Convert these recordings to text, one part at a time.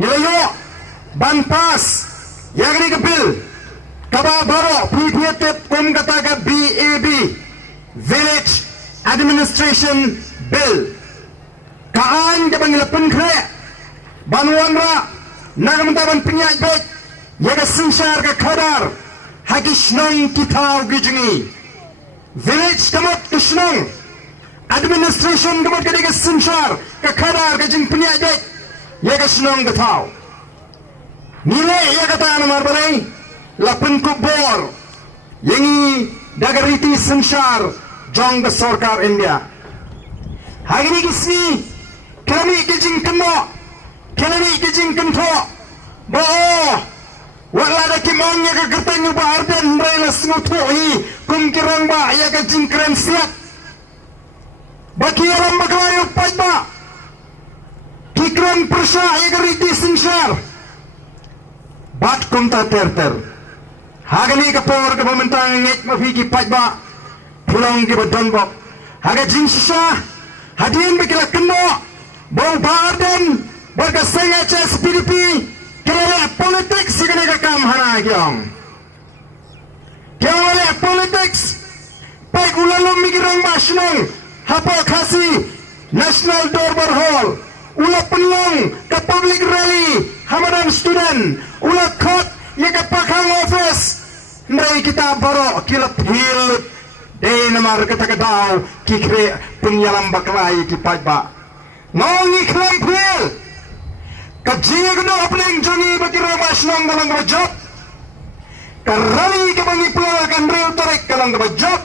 Nilayo ban pas yang ni kepil kaba baro PPT kum kata ke BAB Village Administration Bill kaan ke bangila penkre banuan ra nagamta ban penyaj baik yaga sinsar ke khadar hagishnong kitau gijungi Village kamot kishnong Administration kamot ke diga sinsar ke khadar ke jing penyaj baik yaga shnong kitau nilai ya kata nomor balai lapan kubor yangi dagariti sensar jong ke sarkar India hari ini kisni kami kijing keno kami kijing kento bao wala da kimongnya ke gertanyu ba arden rela sngutoi kum kirang ba ya ke jing keren siap baki alam baglayo pajba kikran persya ya ke riti sensar bat kumta ter hagani kapor ke pementang ngek mafiki pajba pulang ke badonbok haga jinsha hadin bekila keno bau baden berka senga ches PDP kele politik sigane ka kam hana gyong kele politics pai ulalom migirang masnong hapo khasi national dorbar hall ula penlong ke public rally hamadan student ula khot ya ke pakang office ndai kita baro kilap hilut de namar kata kedau kikre penyalam baklai ki pajba ngongi klam phil kajia kena opening jongi bagi ramas nong dalam bajak karali ke bangi pelakan rel tarik dalam bajak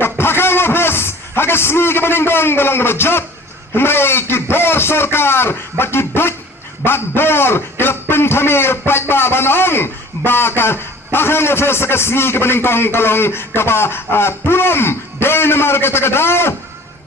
ke pakang office hagasni ke baningdong dalam bajak ndai ki bor sarkar bagi buk bat bor kila penthamir pajba banong baka pakang office hagasni ke baningdong kalong kapa pulam de namar kata kedau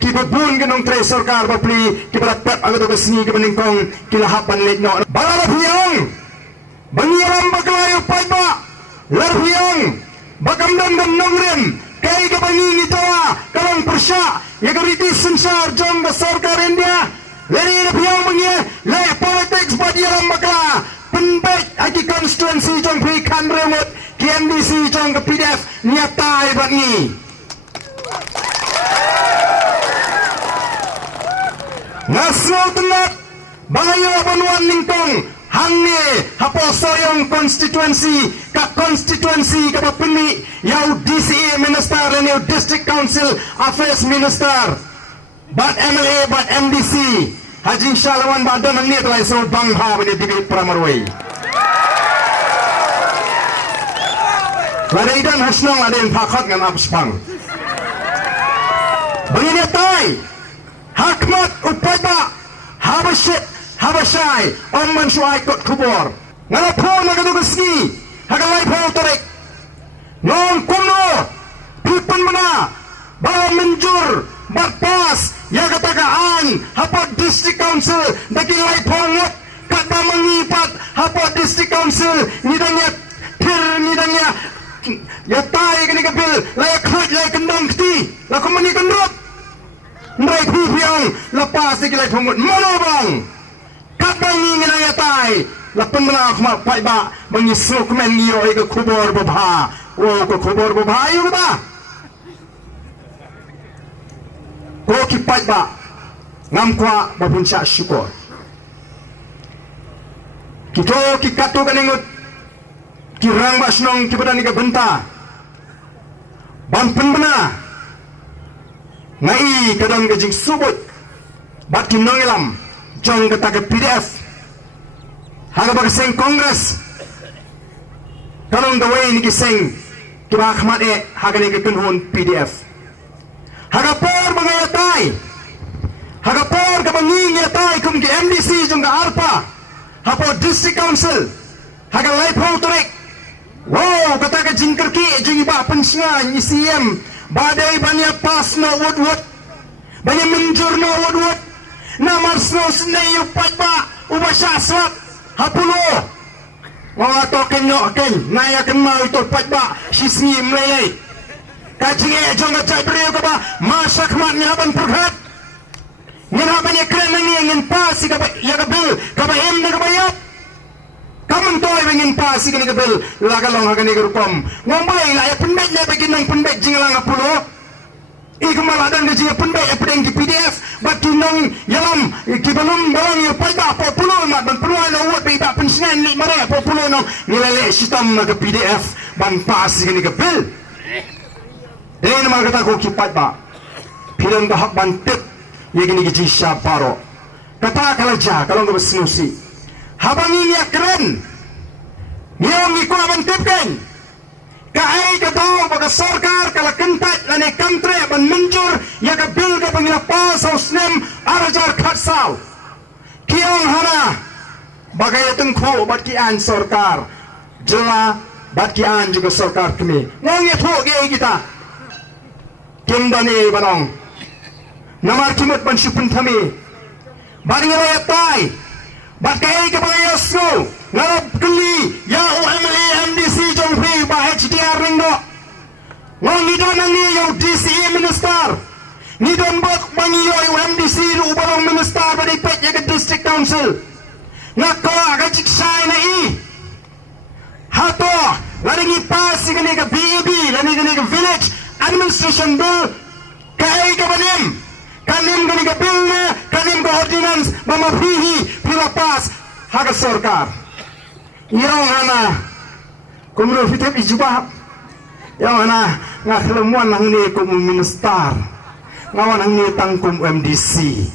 kibabun genong tre sarkar bapli kibarat agad hagasni ke baningdong kila hapan letno balala phiyong bangiram baglayo pajba lar phiyong bagamdan dan nongren kai ke bangi nitawa kalong persya ya gariti sensar jong ke sarkar India lari na phiyong bangi le politics badiram bakla penbaik aki constituency jong phi khan rewot KMDC jong ke PDF nyatai bangi ngaso tenat bangayo banuan ningtong hangne hapo soyong constituency ka bapeni yau DCA minister dan yau district council affairs minister bat MLA bat MDC Haji Shalawan badan ni telah so bang ha bani dibit pramarwai ladai dan hasnong ada yang fakat ngan abspang begini tai hakmat upajba habashai omman shuai kot kubor ngalapon magadugasni hagalai pol tarik non kuno pipun mana bawa menjur batpas ya katakaan hapot district council bagi lai pongot kata mengipat hapot district council nidanya ya tai kini kapil layak khaj layak kendang keti laku meni kendut ndai pipiyang lepas di lai pongot mana bang kata ngina ya tai lapun mana khma paiba mengisuk menio ke kubor babha ke kubor babha ayo kata ko ki paiba ngam kwa babunca syukur kito ki katu kaningut kirang basnong kibadani ka benta bampen bena ngai kadang gajing subut bat kinongilam jong kata ke PDF haga bagaseng kongres kalong gawai ni kiseng kiba khmat haga ni kekenhun PDF haga por bangayatai haga por ka banging yatai kum ke MDC jong ka arpa hapo district council haga laipo tarik wow kata ka jingker ki jing iba pensinga ni CM badai banya pas no wood banya menjur no wood namar snow snay upajba ubasya swat hapulo wawa token no ken naya ken mau itu pajba sisni mlei kajinge jong ka cai brio ka ba masak mat nyaban perhat Ngin apa ni keren ni ngin pas si kaba ya kabil kaba em na kaba yap. Kamu toy ngin pas si kini kabil laga long hagani kerukom. Ngombai lah ya penbet ni bagi nang penbet jinglang apulo. Ika maladan gaji penbet ya pedeng di PDF. Batu nang yalam kibalum balang ya pai ba populo mat ban pulo na uat bai ba pensingan ni mare populo nang nilele sitam na PDF ban pas si kini kabil. Ini nama kata ko kipat ba. Pilang dah ban tip. Ia gini gaji syabaro. Kata kalaja kalau nggak bersenusi. Habang ini ya keren. Yang ikut abang tipkan. Kahai kata baga sarkar kala kentat lane kantre ban menjur ya ka bil ka pangila pas hausnem arajar khatsau. Kiong hana baga yateng kho bat ki an sarkar. Jela bat ki an juga sarkar kami. Ngong ya tho ge kita. Kimdani banong. Namar kimut ban shupun thami. Bari ngaya tai. Bat kai ke bangaya sno. Ngarap keli ya OMA MDC jongfi ba HDR ringdo. Ngong ni don ni yo DCE minister. Ni don bok bangi yo MDC ru balong minister ba di pet ya ke district council. Ngako aga jiksai na i. Hato lari ngi pas ni ke BEB lari ni ke village administration bill kai ke banim. Kanim gani ke bill na kanim ke ordinance mama fihi pila pas haga sarkar. Yang ana kumro fitep ijubah. Yang ana ngaklemuan nang ni kum minister. Ngawan nang ni tangkum MDC.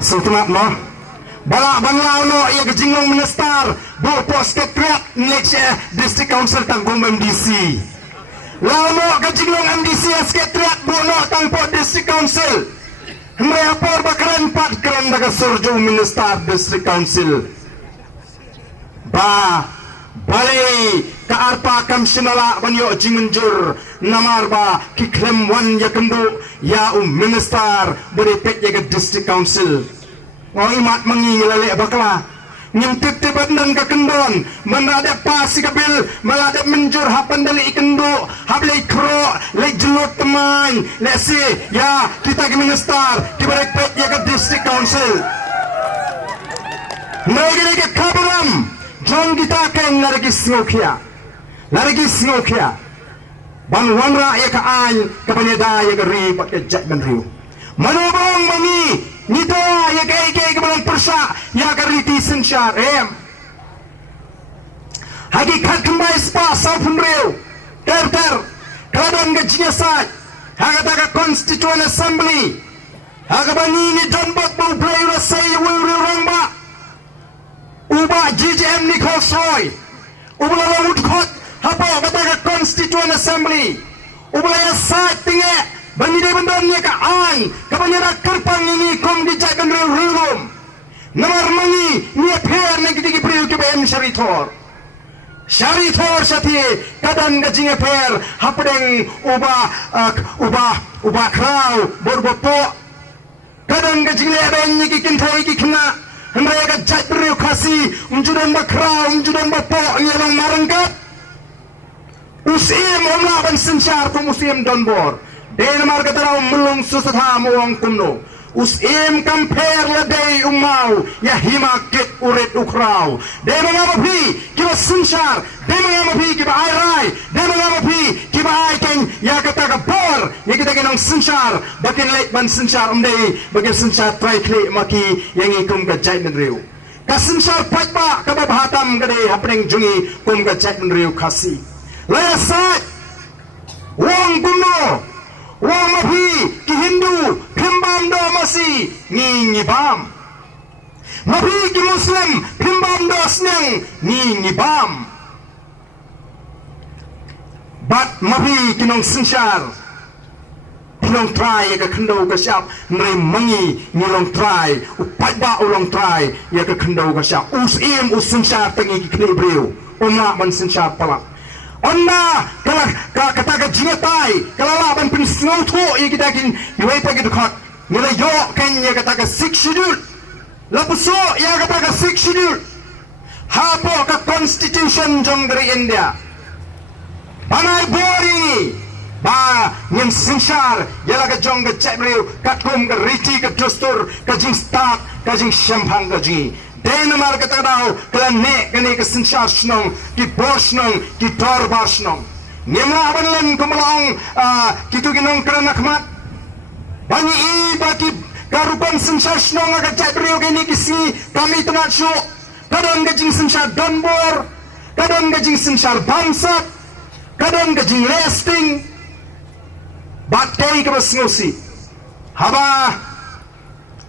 Sultanat mo. Bala banglaw no iya kejinglong minister. Bo pos ketret next district council tangkum MDC. Lamo kejinglong MDC sekretariat bo no tangpo district council. Mereka por bakaran pat keren daga surjo minister district council. Ba balai ka arpa kam sinala banyo jingunjur namar ba kiklem wan ya kendo ya minister beri pek ya district council. Ngau imat mangilale bakla. Nyimtip tibat dan kekendon menada pasi kabil melada menjur hapan dari ikendo hablai kro le jelot teman le si ya kita ke minister kibarek pet ya ke district council mereka ke kabaram jong kita kan lagi singokia ban wanra ya ke an kepenyada ya ke ribat ke jatman riu manobong mani nito ya kay kebalang persa ya kariti sensyar hakikat kembali spa saupun rew ter keadaan gajinya sat hagataga constituent assembly hagabani ni John Bot bau play rasai wuri rangba uba GGM ni khosoi ubla lamut khot hapo kataga constituent assembly ubla ya sat tinge bani de bendarnya ka an kabanyara kerpang ini kom di jagan rum namar mangi ni pher ne gidi priu ke bem Syaritor sati kadang gajing pher hapdeng uba krau borbopo kadang gajing le ben ni kikin thai kikna hamra ga jat priu khasi unjudan ba krau unjudan ba po yelong marangkat usim omla ban sensyar tu musim donbor Denmark kataraw mulong susatha muang kumno. Usim compare laday umau ya himakit urit ukraw. Dema nga mapi kiba sunshar. Dema nga mapi kiba ayray. Dema nga mapi kiba ayken ya kataga bor. Ya kita kinang sunshar. Bakin late ban sunshar umday. Bakin sunshar try kli maki yang ikum ka jay menriw. Kasunshar patpa kababahatam kade hapning jungi kum ka jay menriw kasi. Layasat. Wong kumno. Wong mapi ki Hindu pimbam do masi ngibam mapi ki Muslim pimbam do sneng ngibam bat mapi ki nong sinshar long try ya ka khando ka shap ngai mangi long try upat ba long try ya ka khando ka shap usim usinshar tangi ki kne breu ona man sinshar pala Onna kata ka jingatai kalala ban pin snow to ikita kin iwai pa gitu khat nila yo kan ya kata ka 6 schedule lapuso ya kata ka 6 schedule hapo ka constitution jong dari India panai bori ba ngin sinsar yala ka jong ka chabriu kat kum ka riti ka dustur ka jing start ka jing shampang ka jing denamar ka tadaw kala ne kani ka sinsar snong ki borsnong ki torbar snong nyemla abanlan kumalong kitu ginong kana khmat bani i baki karupan sinsar snong ka chabriu kini kisi kami tunat syu kadang ka jing sinsar donbor kadang ka jing sinsar bangsat kadang ka jing lasting Batai ke basngusi haba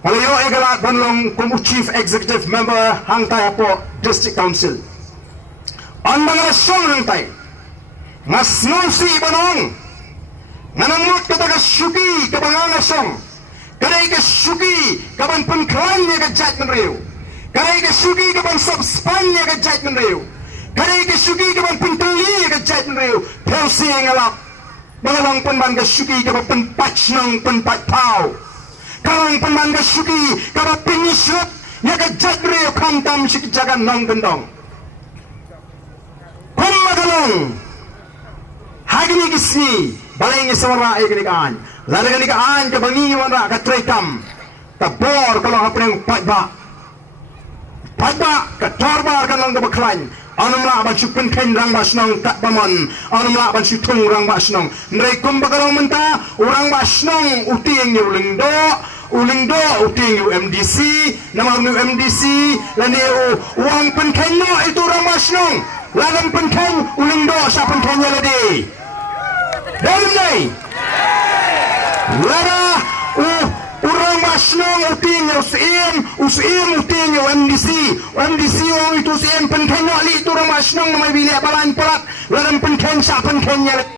alayo egalat banlong kumu chief executive member hangtai apo district council andang song hangtai ngasngusi banong nganamut kata ka syuki ka bangang song kadai ka syuki ka ban penklan ya ka jat menriu kadai ka syuki ka ban subspan ya ka jat menriu kadai ka syuki ka ban penteli ya ka jat menriu pelsi ngalap Mengalang penman ke syuki ke penpach nang penpach pau. Kalang penman ke syuki ke penyisut ya ke jadri kantam syik jagan nang gendong. Kummagalong hagini kisni balai ni sawara ay kanikaan. Lala kanikaan ke bangi wana ke trekam. Tabor kalau hapeng pajba. Pajba ke torbar kan lang ke baklan. Anum la ban syuk pen rang basnong kat pamon anum la ban syuk tung rang basnong ndai kum bagalong menta urang basnong uting yu ulingdo uting yu MDC nama yu MDC lani uang pen no itu rang basnong lalam pen ulingdo sa pen nya ladi dalam dai lara urang basnong uting usim uting yu MDC orang itu sien penken ali itu orang masnong namai bilik balan pelat lalam penken sa penken nya